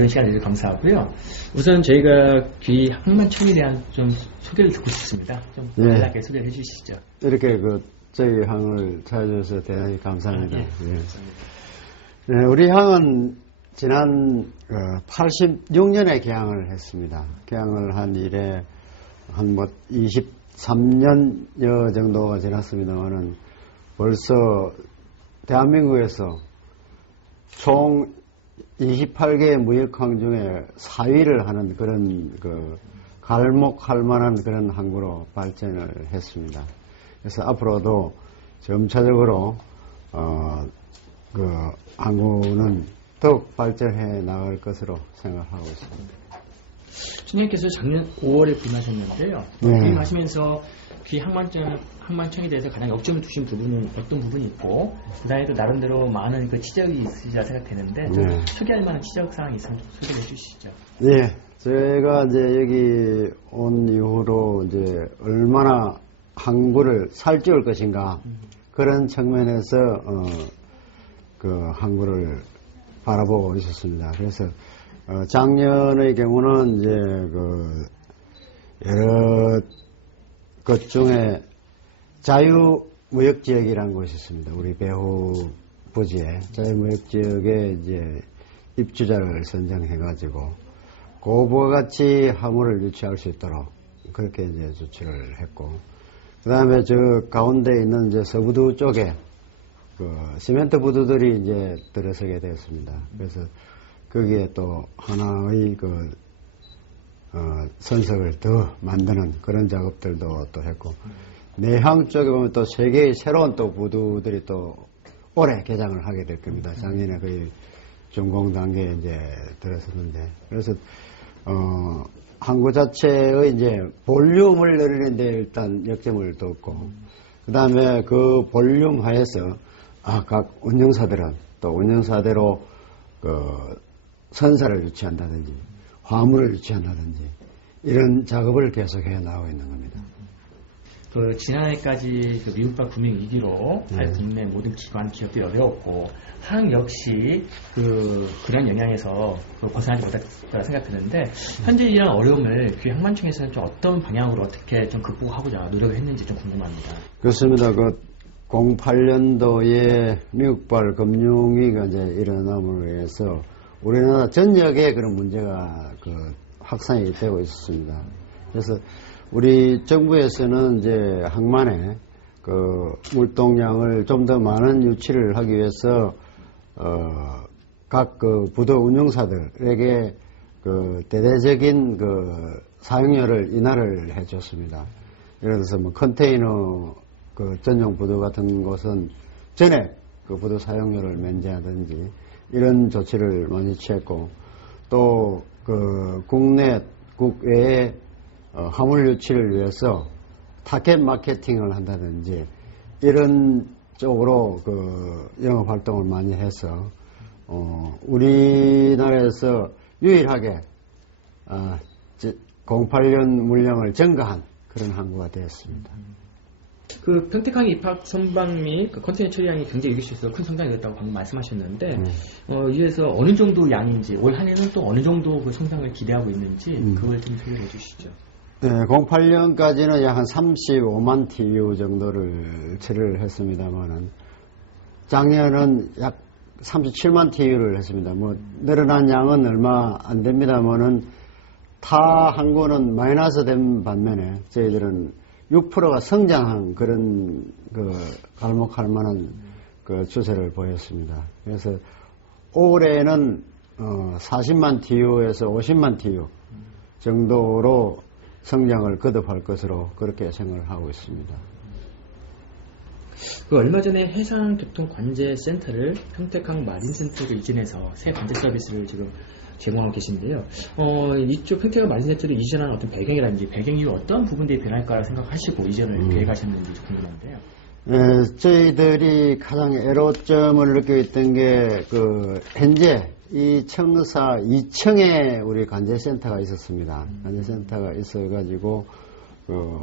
어려운 시간 내주셔서 감사하고요. 우선 저희가 귀 항만청에 대한 좀 소개를 듣고 싶습니다. 좀 간략하게 소개를 해주시죠. 이렇게 저희 항을 찾아주셔서 대단히 감사합니다. 예. 네, 우리 항은 지난 86년에 개항을 했습니다. 개항을 한 이래 한 23년여 정도가 지났습니다만은 벌써 대한민국에서 총 28개의 무역항 중에 4위를 하는 그런 갈목할 만한 그런 항구로 발전을 했습니다. 그래서 앞으로도 점차적으로 항구는 더욱 발전해 나갈 것으로 생각하고 있습니다. 총장님께서 작년 5월에 부임하셨는데요. 부임하시면서 귀 항만청에 대해서 가장 역점을 두신 부분은 어떤 부분이 있고, 그 다음에 또 나름대로 많은 지적이 있으리라 생각되는데, 좀 소개할 만한 지적 사항이 있으면 좀 소개해 주시죠. 예, 제가 이제 여기 온 이후로 이제 얼마나 항구를 살찌울 것인가, 그런 측면에서 항구를 바라보고 있었습니다. 그래서 작년의 경우는 이제 여러 것 중에 자유무역지역이라는 곳이 있습니다. 우리 배후 부지에 자유무역지역에 이제 입주자를 선정해가지고 그와 같이 화물을 유치할 수 있도록 그렇게 이제 조치를 했고, 그 다음에 저 가운데 있는 이제 서부두 쪽에 시멘트 부두들이 이제 들어서게 되었습니다. 그래서 거기에 또 하나의 선석을 더 만드는 그런 작업들도 또 했고, 내항 쪽에 보면 또 3개의 새로운 또 부두들이 또 올해 개장을 하게 될 겁니다. 작년에 거의 준공 단계에 이제 들어섰는데, 그래서 항구 자체의 이제 볼륨을 늘리는데 일단 역점을 뒀고, 그 다음에 그 볼륨 하에서 각 운영사들은 또 운영사대로 선사를 유치한다든지 화물을 유치한다든지 이런 작업을 계속해 나가고 있는 겁니다. 지난해까지 미국발 금융 위기로 국내 모든 기관, 기업들이 어려웠고, 항 역시 그런 영향에서 벗어나지 못했다고 생각드는데, 현재 이런 어려움을 귀 항만청에서는 좀 어떤 방향으로 어떻게 좀 극복하고자 노력을 했는지 좀 궁금합니다. 그렇습니다. 08년도에 미국발 금융위기가 이제 일어남으로 해서 우리나라 전역에 그런 문제가 확산이 되고 있었습니다. 그래서 우리 정부에서는 이제 항만에 물동량을 좀 더 많은 유치를 하기 위해서 각 부도 운영사들에게 대대적인 사용료를 인하를 해줬습니다. 예를 들어서 컨테이너 전용 부도 같은 곳은 전액 부도 사용료를 면제하든지 이런 조치를 많이 취했고, 또 국내 국외에 화물 유치를 위해서 타켓 마케팅을 한다든지 이런 쪽으로 영업 활동을 많이 해서 우리나라에서 유일하게 08년 물량을 증가한 그런 항구가 되었습니다. 평택항 입학 선박 및 컨테이너 처리량이 굉장히 유기시에서 큰 성장이 됐다고 방금 말씀하셨는데, 이에서 어느 정도 양인지, 올 한 해는 또 어느 정도 성장을 기대하고 있는지 그걸 좀 소개해 주시죠. 네, 08년까지는 약 한 35만 TU 정도를 처리를 했습니다만은 작년은 약 37만 TU를 했습니다. 늘어난 양은 얼마 안 됩니다만은 타 항구는 마이너스 된 반면에 저희들은 6%가 성장한 그런 갈목할 만한 추세를 보였습니다. 그래서 올해는 40만 TU에서 50만 TU 정도로 성장을 거듭할 것으로 그렇게 생각을 하고 있습니다. 얼마 전에 해상교통관제센터를 평택항 마린센터로 이전해서 새 관제 서비스를 지금 제공하고 계신데요. 이쪽 평택항 마린센터를 이전한 어떤 배경이라든지 배경 이후 어떤 부분들이 변할까 생각하시고 이전을 계획하셨는지 궁금한데요. 저희들이 가장 애로점을 느끼고 있던 게 현재 이 청사 2층에 우리 관제센터가 있었습니다. 관제센터가 있어가지고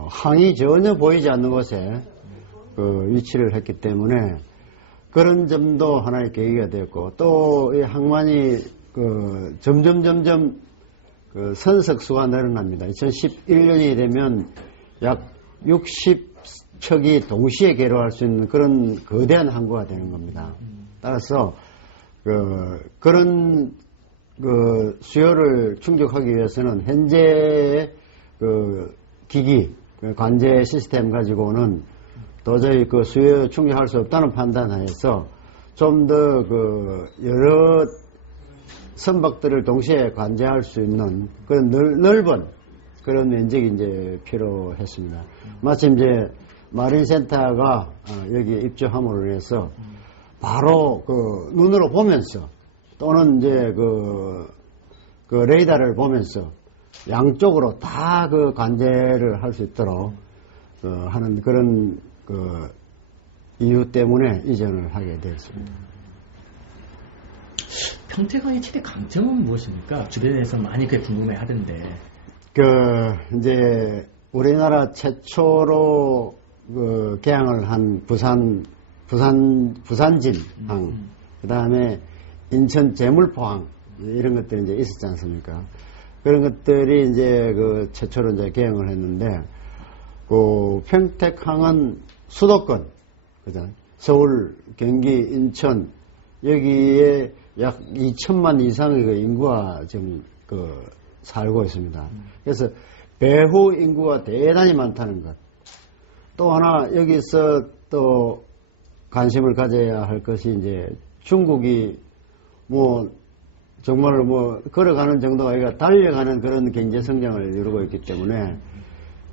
항이 전혀 보이지 않는 곳에 위치를 했기 때문에 그런 점도 하나의 계기가 되었고, 또 이 항만이 점점 그 선석수가 늘어납니다. 2011년이 되면 약 60척이 동시에 개로할 수 있는 그런 거대한 항구가 되는 겁니다. 따라서 그런 수요를 충족하기 위해서는 현재의 기기, 관제 시스템 가지고는 도저히 수요 충족할 수 없다는 판단하에서 좀 더 여러 선박들을 동시에 관제할 수 있는 그런 넓은 그런 면적이 이제 필요했습니다. 마침 이제 마린센터가 여기에 입주함으로 해서 바로 눈으로 보면서 또는 이제 레이더를 보면서 양쪽으로 다 관제를 할 수 있도록 하는 그런 이유 때문에 이전을 하게 되었습니다. 평택항의 최대 강점은 무엇입니까? 주변에서 많이 그게 궁금해 하던데. 이제 우리나라 최초로 개항을 한 부산진항, 그 다음에 인천 제물포항, 이런 것들이 이제 있었지 않습니까? 그런 것들이 이제 최초로 이제 개항을 했는데, 평택항은 수도권, 그죠? 서울, 경기, 인천, 여기에 약 2천만 이상의 인구가 지금 살고 있습니다. 그래서 배후 인구가 대단히 많다는 것. 또 하나 여기서 또 관심을 가져야 할 것이 이제 중국이 정말 걸어가는 정도가 아니라 달려가는 그런 경제 성장을 이루고 있기 때문에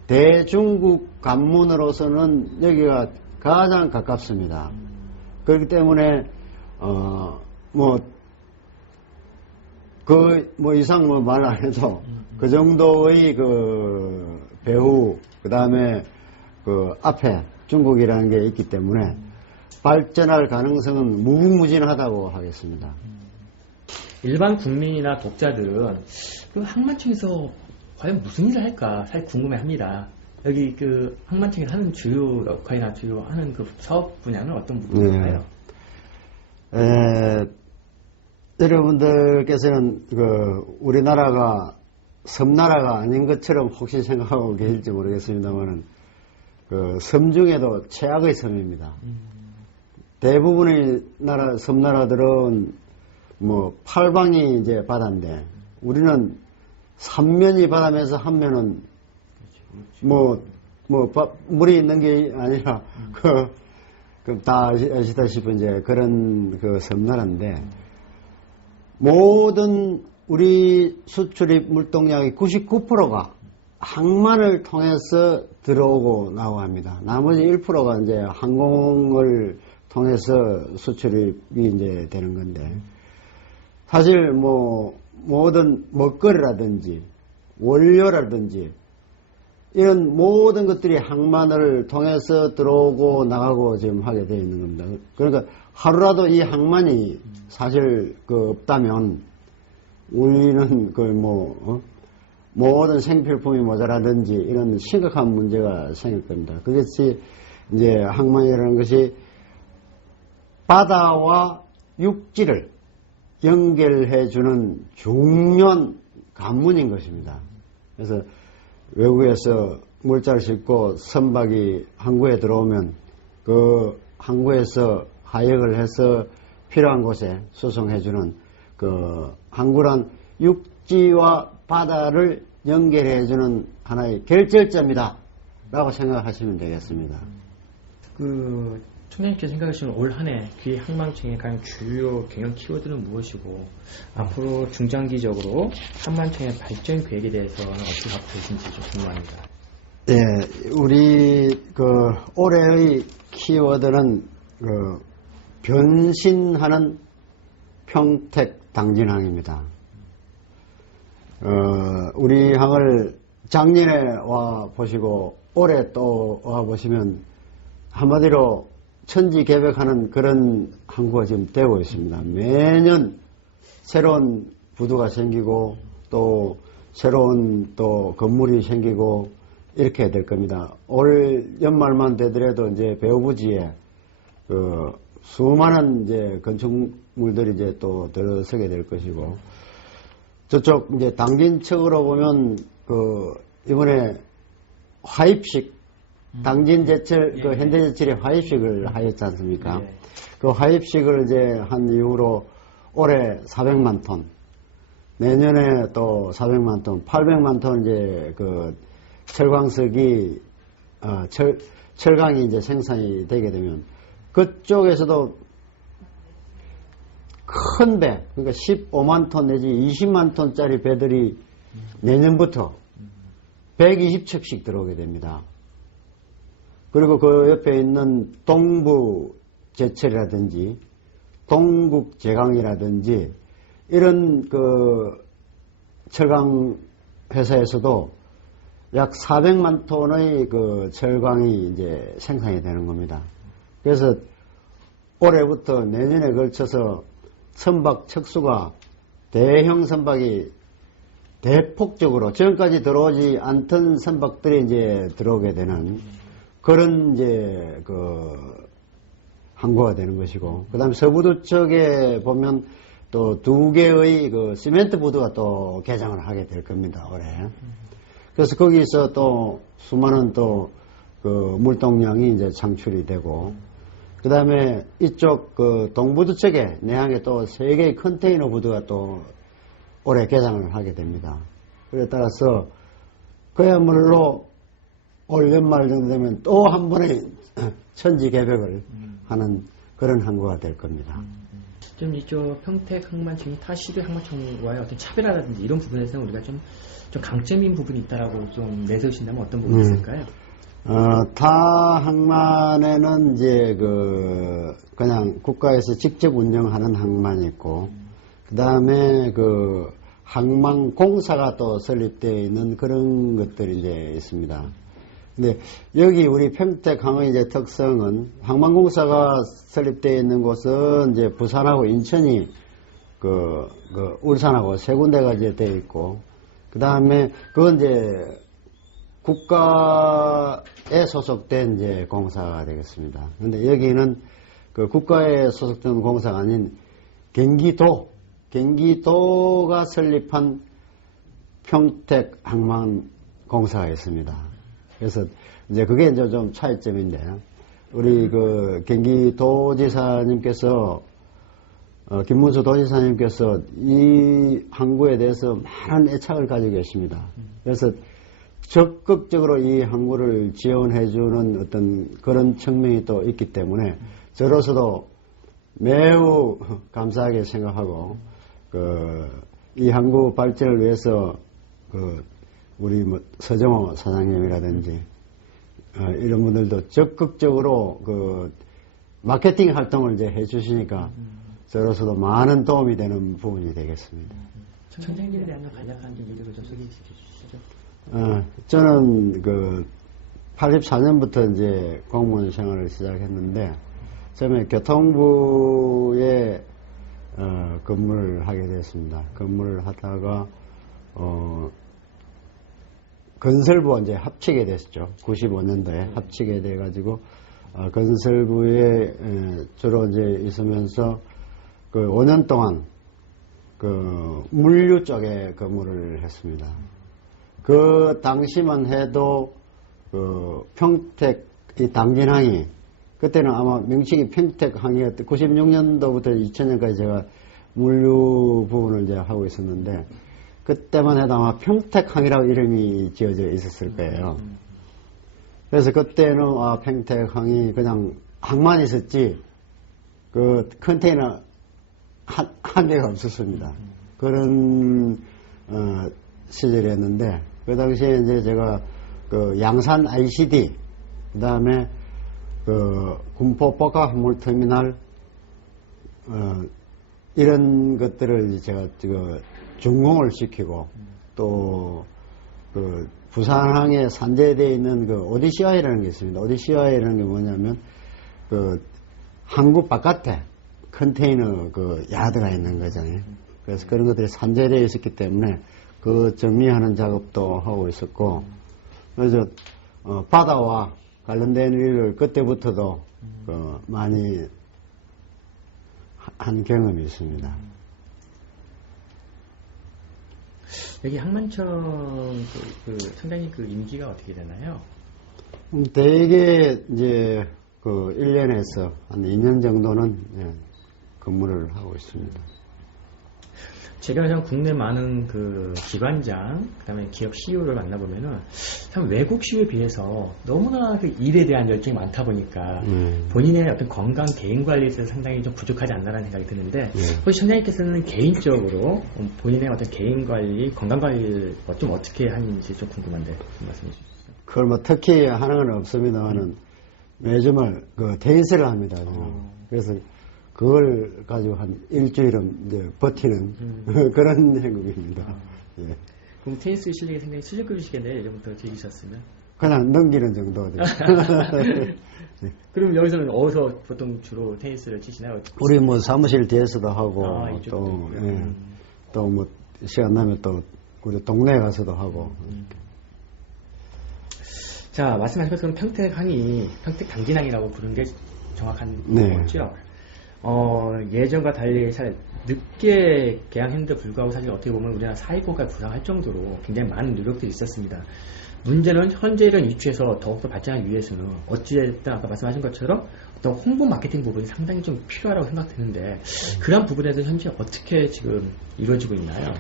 대중국 관문으로서는 여기가 가장 가깝습니다. 그렇기 때문에 이상 말 안 해도 그 정도의 배후, 그 다음에 앞에 중국이라는 게 있기 때문에 발전할 가능성은 무궁무진하다고 하겠습니다. 일반 국민이나 독자들은 항만청에서 과연 무슨 일을 할까 사실 궁금해 합니다. 여기 항만청이 하는 주요 역할이나 주요 하는 사업 분야는 어떤 부분인가요? 여러분들께서는 우리나라가 섬나라가 아닌 것처럼 혹시 생각하고 계실지 모르겠습니다만은 섬 중에도 최악의 섬입니다. 대부분의 섬나라들은 팔방이 이제 바다인데 우리는 3면이 바다면서 한 면은 물이 있는 게 아니라 다 아시다시피 이제 그런 섬나라인데 모든 우리 수출입 물동량의 99%가 항만을 통해서 들어오고 나오고 합니다. 나머지 1%가 이제 항공을 통해서 수출입이 이제 되는 건데 사실 모든 먹거리라든지 원료라든지 이런 모든 것들이 항만을 통해서 들어오고 나가고 지금 하게 되어 있는 겁니다. 그러니까 하루라도 이 항만이 사실 없다면 우리는 모든 생필품이 모자라든지 이런 심각한 문제가 생길 겁니다. 그것이 이제 항만이라는 것이 바다와 육지를 연결해주는 중요한 관문인 것입니다. 그래서 외국에서 물자를 싣고 선박이 항구에 들어오면 그 항구에서 하역을 해서 필요한 곳에 수송해주는 항구란 육지와 바다를 연결해주는 하나의 결절점이다 라고 생각하시면 되겠습니다. 총장님께서 생각하시는 올 한 해 귀 항만청의 가장 주요 경영 키워드는 무엇이고 앞으로 중장기적으로 항만청의 발전 계획에 대해서는 어떻게 갖고 계신지 좀 궁금합니다. 네, 우리 올해의 키워드는 변신하는 평택 당진항입니다. 우리 항을 작년에 와 보시고 올해 또 와 보시면 한마디로 천지개벽하는 그런 항구가 지금 되고 있습니다. 매년 새로운 부두가 생기고 또 새로운 또 건물이 생기고 이렇게 될 겁니다. 올 연말만 되더라도 이제 배후부지에 수많은 이제 건축 물들이 이제 또 들어서게 될 것이고, 저쪽 이제 당진 측으로 보면 이번에 화입식 당진 제철 그 현대제철이 화입식을 하였지 않습니까? 그 화입식을 이제 한 이후로 올해 400만 톤, 내년에 또 400만 톤, 800만 톤 이제 그 철광석이 철강이 이제 생산이 되게 되면 그쪽에서도 큰 배, 그러니까 15만 톤 내지 20만 톤짜리 배들이 내년부터 120척씩 들어오게 됩니다. 그리고 그 옆에 있는 동부 제철이라든지 동국 제강이라든지 이런 그 철강 회사에서도 약 400만 톤의 그 철강이 이제 생산이 되는 겁니다. 그래서 올해부터 내년에 걸쳐서 선박 척수가 대형 선박이 대폭적으로 지금까지 들어오지 않던 선박들이 이제 들어오게 되는 그런 이제 그 항구가 되는 것이고, 그 다음에 서부도 쪽에 보면 또 2개의 그 시멘트 부두가 또 개장을 하게 될 겁니다, 올해. 그래서 거기서 또 수많은 또 그 물동량이 이제 창출이 되고, 그 다음에 이쪽 그 동부두 쪽에 내항에 또 3개의 컨테이너 부두가 또 올해 개장을 하게 됩니다. 그에 따라서 그야말로 올 연말 정도 되면 또 한 번의 천지개벽을 하는 그런 항구가 될 겁니다. 좀 이쪽 평택 항만청이 타 시대 항만청과의 어떤 차별화라든지 이런 부분에서 우리가 좀 강점인 부분이 있다라고 좀 내세우신다면 어떤 부분이 있을까요? 타 항만에는 이제 그냥 국가에서 직접 운영하는 항만이 있고, 그 다음에 그 항만공사가 또 설립되어 있는 그런 것들이 이제 있습니다. 근데 여기 우리 평택항의 이제 특성은 항만공사가 설립되어 있는 곳은 이제 부산하고 인천이 울산하고 세 군데가 이제 되어 있고, 그 다음에 그건 이제 국가에 소속된 이제 공사가 되겠습니다. 근데 여기는 그 국가에 소속된 공사가 아닌 경기도가 설립한 평택항만공사가 있습니다. 그래서 이제 그게 이제 좀 차이점인데, 우리 그 경기도지사님께서 김문수 도지사님께서 이 항구에 대해서 많은 애착을 가지고 계십니다. 그래서 적극적으로 이 항구를 지원해주는 어떤 그런 측면이 또 있기 때문에 저로서도 매우 감사하게 생각하고, 이 항구 발전을 위해서 우리 서정호 사장님이라든지 이런 분들도 적극적으로 마케팅 활동을 이제 해주시니까 저로서도 많은 도움이 되는 부분이 되겠습니다. 청장님에 대한 간략한 얘기를 좀 소개해 주시죠. 저는 84년부터 이제 공무원 생활을 시작했는데, 처음에 교통부에 근무를 하게 됐습니다. 근무를 하다가 건설부와 이제 합치게 됐죠. 95년도에 합치게 돼가지고 건설부에 주로 이제 있으면서 5년 동안 물류 쪽에 근무를 했습니다. 그 당시만 해도 평택 이 당진항이, 그때는 아마 명칭이 평택항이었던 96년도부터 2000년까지 제가 물류 부분을 이제 하고 있었는데, 그때만 해도 아마 평택항이라고 이름이 지어져 있었을 거예요. 그래서 그때는 평택항이 그냥 항만 있었지 컨테이너 한 개가 없었습니다. 그런 시절이었는데, 그 당시에 이제 제가 양산 ICD, 그 다음에 군포 복합 화물터미널 이런 것들을 제가 준공을 시키고, 또 부산항에 산재되어 있는 오디시아이라는 게 있습니다. 오디시아이라는 게 뭐냐면 항구 바깥에 컨테이너 야드가 있는 거잖아요. 그래서 그런 것들이 산재되어 있었기 때문에 정리하는 작업도 하고 있었고, 그래서 바다와 관련된 일을 그때부터도 많이 한 경험이 있습니다. 여기 항만청 상당히 그 임기가 어떻게 되나요? 대개 이제 그 1년에서 한 2년 정도는 근무를 하고 있습니다. 제가 그냥 국내 많은 그 기관장, 그다음에 기업 CEO를 만나보면은 참 외국 CEO에 비해서 너무나 그 일에 대한 열정이 많다 보니까 본인의 어떤 건강 개인 관리에 있어서 상당히 좀 부족하지 않나라는 생각이 드는데 혹시 선생님께서는 개인적으로 본인의 어떤 개인 관리, 건강 관리를 좀 어떻게 하는지 좀 궁금한데 좀 말씀해 주시죠. 그걸 뭐 특히 하는 건 없습니다만은 매주말 그 테니스를 합니다. 그래서 그걸 가지고 한 일주일은 이제 버티는 그런 행동입니다. 예. 그럼 테니스 실력이 상당히 실력급이시겠네요. 예전부터 즐기셨으면. 그냥 넘기는 정도죠. 그럼 여기서는 어디서 보통 주로 테니스를 치시나요? 우리 뭐 사무실 뒤에서도 하고 또 또 뭐 시간 나면 또 우리 동네에 가서도 하고. 자, 말씀하신 것처럼 평택항이 평택 당진항이라고 부르는 게 정확한 거죠. 예전과 달리 잘 늦게 개항했는데 불구하고 사실 어떻게 보면 우리나라 사회고가 부상할 정도로 굉장히 많은 노력들이 있었습니다. 문제는 현재 이런 위치에서 더욱더 발전하기 위해서는 어찌됐든 아까 말씀하신 것처럼 어떤 홍보 마케팅 부분이 상당히 좀 필요하다고 생각되는데 그런 부분에서 현재 어떻게 지금 이루어지고 있나요?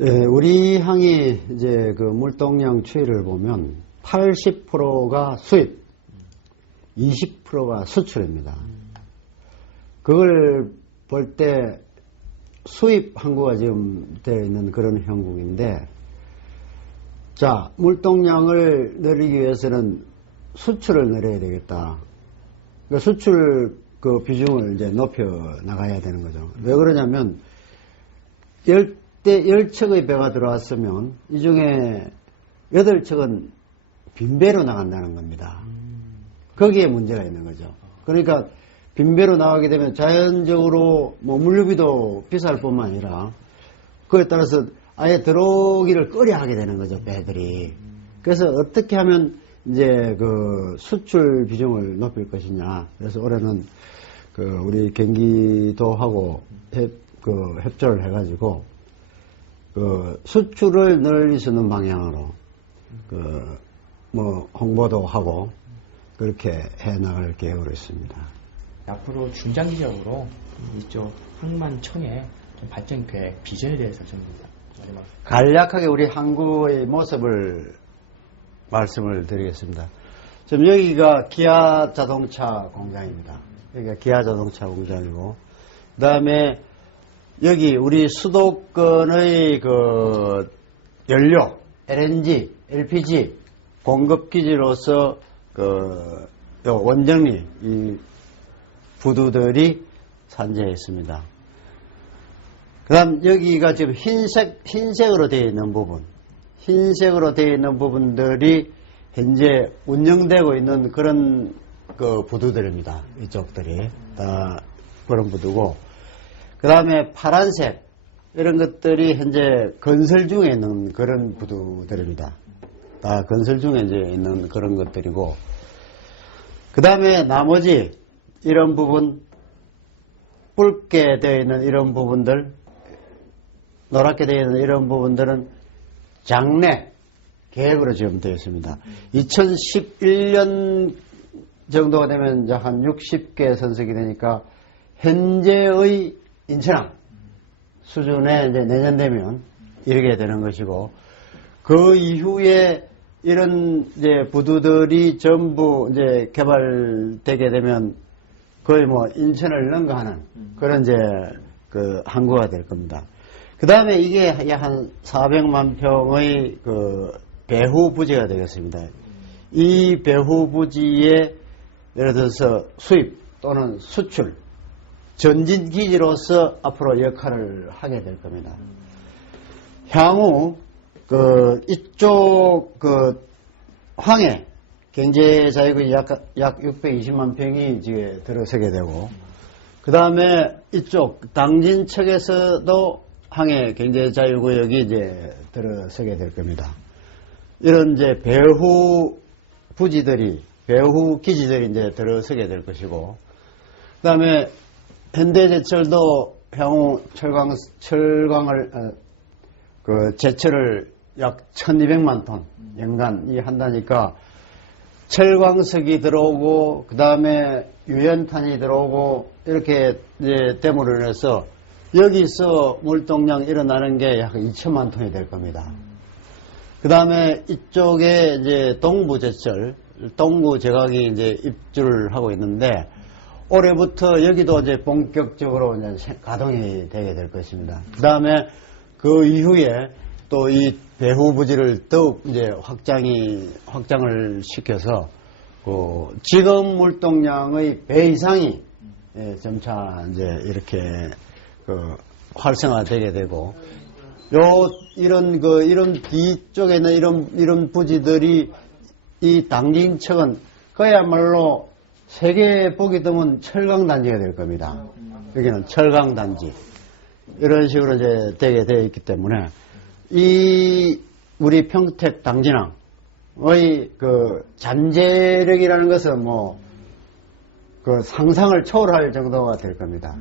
예, 우리 항이 이제 그 물동량 추이를 보면 80%가 수입, 20%가 수출입니다. 그걸 볼 때 수입 항구가 지금 되어 있는 그런 형국인데, 자, 물동량을 늘리기 위해서는 수출을 늘려야 되겠다. 그러니까 수출 그 비중을 이제 높여 나가야 되는 거죠. 왜 그러냐면, 10척의 배가 들어왔으면, 이 중에 8척은 빈배로 나간다는 겁니다. 거기에 문제가 있는 거죠. 그러니까, 빈배로 나가게 되면 자연적으로 뭐 물류비도 비쌀 뿐만 아니라 그에 따라서 아예 들어오기를 꺼려 하게 되는 거죠, 배들이. 그래서 어떻게 하면 이제 그 수출 비중을 높일 것이냐. 그래서 올해는 그 우리 경기도하고 협조를 해가지고 그 수출을 늘릴 수 있는 방향으로 그 뭐 홍보도 하고 그렇게 해 나갈 계획으로 있습니다. 앞으로 중장기적으로 이쪽 항만청의 좀 발전 계획, 비전에 대해서 좀 마지막. 간략하게 우리 항구의 모습을 말씀을 드리겠습니다. 지금 여기가 기아 자동차 공장입니다. 여기가 기아 자동차 공장이고, 그 다음에 여기 우리 수도권의 그 연료, LNG, LPG 공급기지로서 그 원정리, 이 부두들이 산재해 있습니다. 그 다음 여기가 지금 흰색으로 되어 있는 부분, 흰색으로 되어 있는 부분들이 현재 운영되고 있는 그런 그 부두들입니다. 이쪽들이 다 그런 부두고, 그 다음에 파란색 이런 것들이 현재 건설 중에 있는 그런 부두들입니다. 다 건설 중에 이제 있는 그런 것들이고, 그 다음에 나머지 이런 부분, 붉게 되어 있는 이런 부분들, 노랗게 되어 있는 이런 부분들은 장래 계획으로 지금 되어 있습니다. 2011년 정도가 되면 이제 한 60개 선석이 되니까 현재의 인천항 수준에 이제 내년 되면 이르게 되는 것이고, 그 이후에 이런 이제 부두들이 전부 이제 개발되게 되면 거의 뭐 인천을 능가하는 그런 이제 그 항구가 될 겁니다. 그 다음에 이게 약 한 400만 평의 그 배후 부지가 되겠습니다. 이 배후 부지에 예를 들어서 수입 또는 수출, 전진 기지로서 앞으로 역할을 하게 될 겁니다. 향후 그 이쪽 그 항해 경제 자유구역이 약 620만 평이 이제 들어서게 되고, 그 다음에 이쪽 당진 측에서도 항해 경제 자유구역이 이제 들어서게 될 겁니다. 이런 이제 배후 부지들이, 배후 기지들이 이제 들어서게 될 것이고, 그 다음에 현대제철도 향후 철강을 제철을 약 1200만 톤 연간이 한다니까 철광석이 들어오고 그 다음에 유연탄이 들어오고 이렇게 됨으로 인해서 여기서 물동량 일어나는 게 약 2천만 톤이 될 겁니다. 그 다음에 이쪽에 이제 동부제철, 동부 제각이 이제 입주를 하고 있는데 올해부터 여기도 이제 본격적으로 이제 가동이 되게 될 것입니다. 그 다음에 그 이후에 또 이 배후 부지를 더욱 이제 확장을 시켜서 지금 물동량의 배 이상이 점차 이제 이렇게 활성화되게 되고 이런 뒤쪽에 있는 이런 부지들이 이 당진척은 그야말로 세계 보기 드문 철강단지가 될 겁니다. 여기는 철강단지. 이런 식으로 이제 되게 되어 있기 때문에 우리 평택 당진항의 잠재력이라는 것은 상상을 초월할 정도가 될 겁니다.